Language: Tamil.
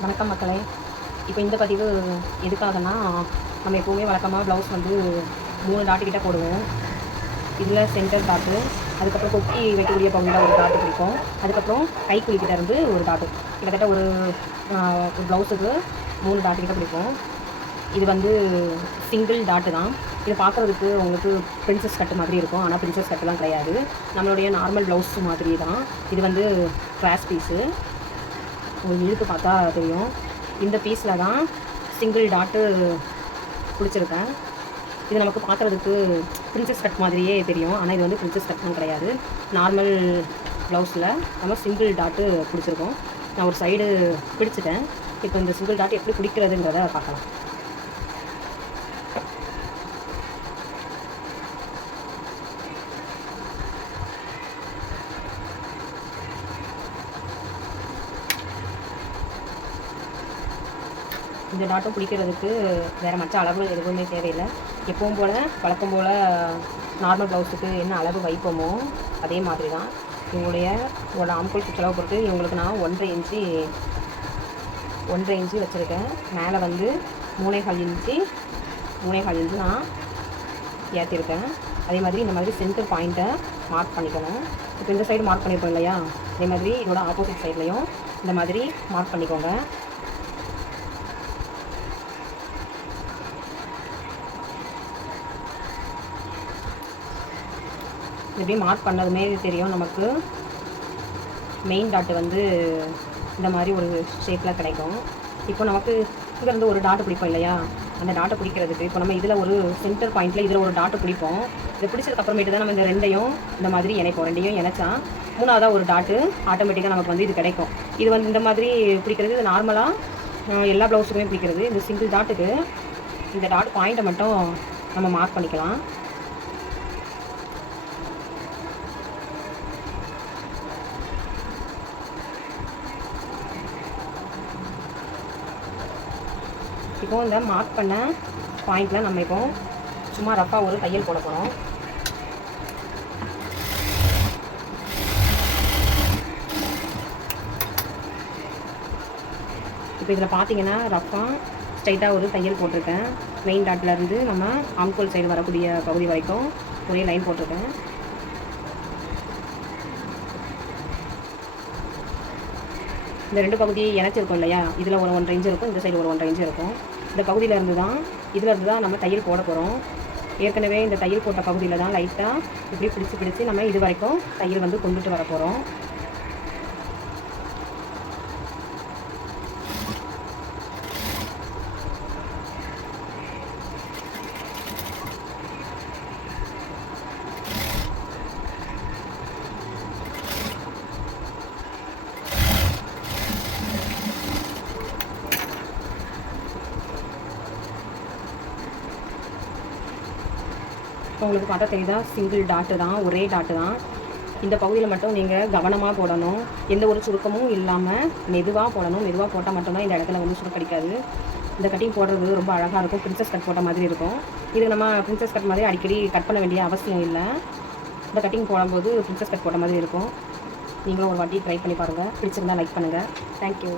வணக்கம் மக்களே. இப்போ இந்த பதிவு எதுக்காகனா, நம்ம எப்போவுமே வழக்கமாக ப்ளவுஸ் வந்து 3 டாட்டு கிட்ட போடுவோம். இதில் சென்டர் டாட்டு, அதுக்கப்புறம் கொக்கி வைக்கக்கூடிய பகுதியில் ஒரு டாட்டு பிடிக்கும், அதுக்கப்புறம் கைக்குழிக்கிட்ட இருந்து ஒரு டாட்டு, கிட்டத்தட்ட ஒரு ப்ளவுஸுக்கு 3 டாட்டு கிட்ட பிடிக்கும். இது வந்து சிங்கிள் டாட்டு தான். இது பார்க்குறதுக்கு உங்களுக்கு பிரின்சஸ் கட்டு மாதிரி இருக்கும், ஆனால் பிரின்சஸ் கட்டுலாம் கிடையாது. நம்மளுடைய நார்மல் ப்ளவுஸ் மாதிரி தான். இது வந்து கிராஸ் பீஸு. ஒரு இழுத்து பார்த்தா தெரியும். இந்த பீஸில் தான் சிங்கிள் டாட்டு பிடிச்சிருக்கேன். இது நமக்கு பார்க்குறதுக்கு பிரின்சஸ் கட் மாதிரியே தெரியும், ஆனால் இது வந்து பிரின்சஸ் கட்டும் கிடையாது. நார்மல் ப்ளவுஸில் நம்ம சிங்கிள் டாட்டு பிடிச்சிருக்கோம். நான் ஒரு சைடு பிடிச்சிட்டேன். இப்போ இந்த சிங்கிள் டாட் எப்படி பிடிக்கிறதுங்கிறத பார்க்கலாம். இந்த டாட்டும் பிடிக்கிறதுக்கு வேறு மற்ற அளவு எதுவுமே தேவையில்லை. எப்பவும் போல் வழக்கம் போல் நார்மல் ப்ளவுஸுக்கு என்ன அளவு வைப்போமோ அதே மாதிரி தான். இவங்களுடைய ஆம்கோல் சுற்றளவு பொறுத்து இவங்களுக்கு நான் 1.5 இன்ச்சு வச்சுருக்கேன். மேலே வந்து 3.25 இன்ச்சு நான் ஏற்றிருக்கேன். அதே மாதிரி இந்த மாதிரி சென்டர் பாயிண்ட்டை மார்க் பண்ணிக்கணும். இப்போ இந்த சைடு மார்க் பண்ணியிருக்கோம் இல்லையா, அதே மாதிரி இதோட ஆப்போசிட் சைட்லேயும் இந்த மாதிரி மார்க் பண்ணிக்கோங்க. இப்படி மார்க் பண்ணதுமே தெரியும் நமக்கு மெயின் டாட்டு வந்து இந்த மாதிரி ஒரு ஷேப்பில் கிடைக்கும். இப்போ நமக்கு இங்கேருந்து ஒரு டாட்டு பிடிப்போம் இல்லையா, அந்த டாட்டை பிடிக்கிறதுக்கு இப்போ நம்ம இதில் ஒரு சென்டர் பாயிண்ட்டில் இதில் ஒரு டாட்டு பிடிப்போம். இதை பிடிச்சதுக்கப்புறமேட்டு தான் நம்ம இந்த ரெண்டையும் இந்த மாதிரி இணைப்போம். ரெண்டையும் இணைச்சா மூணாவதாக ஒரு டாட்டு ஆட்டோமேட்டிக்காக நமக்கு வந்து இது கிடைக்கும். இது வந்து இந்த மாதிரி பிடிக்கிறது இது நார்மலாக எல்லா ப்ளவுஸுக்குமே பிடிக்கிறது. இந்த சிங்கிள் டாட்டுக்கு இந்த டாட் பாயிண்ட்டை மட்டும் நம்ம மார்க் பண்ணிக்கலாம். இப்போ இந்த மார்க் பண்ண பாயிண்டில் நம்ம இப்போ சும்மா ரஃபாக ஒரு தையல் போட போகிறோம். இப்போ இதில் பார்த்தீங்கன்னா ரஃபாக ஸ்ட்ரைட்டாக ஒரு தையல் போட்டிருக்கேன். மெயின் டாட்லேருந்து நம்ம ஆம்கோல் சைடு வரக்கூடிய பகுதி வரைக்கும் ஒரே லைன் போட்டிருக்கேன். இந்த ரெண்டு பகுதியை இணைச்சிருக்கோம் இல்லையா, இதில் ஒரு 1.5 இன்ச்சு இருக்கும், இந்த சைடு ஒரு 1.5 இன்ச்சு இருக்கும். இந்த பகுதியிலேருந்து தான் நம்ம தையல் போட போகிறோம். ஏற்கனவே இந்த தையல் போட்ட பகுதியில் தான் லைட்டாக இப்படி பிடிச்சி நம்ம இது வரைக்கும் தையல் வந்து கொண்டுட்டு வர போகிறோம். உங்களுக்கு பார்த்தா தெரியுதா, சிங்கிள் டாட்டு தான், ஒரே டாட்டு தான். இந்த பகுதியில் மட்டும் நீங்கள் கவனமாக போடணும். எந்த ஒரு சுருக்கமும் இல்லாமல் மெதுவாக போடணும். மெதுவாக போட்டால் மட்டும்தான் இந்த இடத்துல வந்து சுருக்கடிக்காது. இந்த கட்டிங் போடுறது ரொம்ப அழகாக இருக்கும். பிரின்சஸ் கட் போட்ட மாதிரி இருக்கும். இது நம்ம பிரின்சஸ் கட் மாதிரி அடிக்கடி கட் பண்ண வேண்டிய அவசியம் இல்லை. இந்த கட்டிங் போடும்போது பிரின்சஸ் கட் போட்ட மாதிரி இருக்கும். நீங்களும் ஒரு வாட்டி ட்ரை பண்ணி பாருங்கள். பிடிச்சிருந்தா லைக் பண்ணுங்கள். தேங்க்யூ.